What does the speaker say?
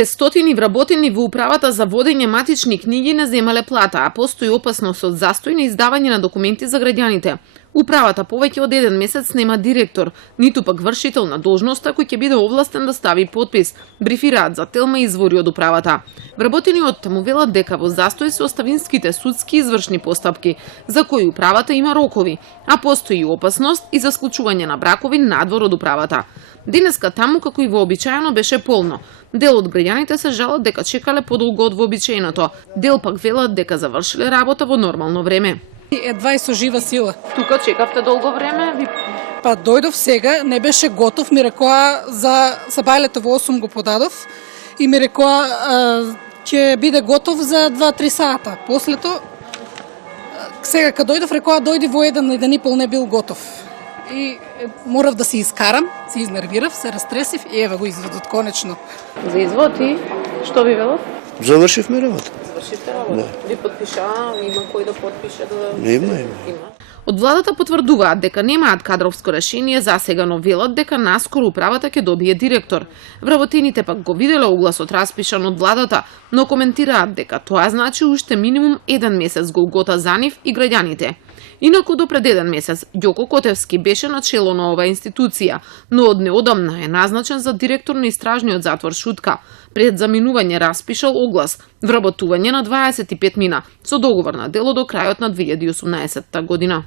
500 вработени во управата за водење матични книги не земале плата, а постои опасност од застој на издавање на документи за граѓаните. Управата повеќе од 1 месец нема директор, ниту пак вршител на должноста кој ќе биде овластен да стави подпис, брифираат за Телма извори од управата. Вработениот му велат дека во застој се оставинските судски извршни постапки, за кои управата има рокови, а постои опасност и за склучување на бракови надвор од управата. Денеска таму, како и вообичаено, беше полно. Дел од граѓаните се жалат дека чекале подолго од вообичаеното, дел пак велат дека завршиле работа во нормално време. Едва и со жива сила. Тука чекавте долго време? Па дојдов сега, не беше готов, ми рекоа за сабајлето во 8 го подадов и ми рекоа ќе биде готов за 2-3 сата. Послето, сега кога дојдов, рекоа дојди во 1-1,5 не бил готов. И морав да се искарам, се изнервирав, се растресив и ева го изводот конечно. За извод и што ви велат? Завршивме работа. Завршивте работа? Да. Ви подпиша, има кој да подпише да... Има. Од владата потврдуваат дека немаат кадровско решение за сега, но велат дека наскоро управата ќе добие директор. Вработените пак го виделе огласот распишан од владата, но коментираат дека тоа значи уште минимум 1 месец голгота за нив и граѓаните. Инаку до пред 1 месец Ѓоко Котевски беше на чело на оваа институција, но од неодамна е назначен за директор на истражниот затвор Шутка. Пред заминување распишал оглас вработување на 25 мина со договор на дело до крајот на 2018 година.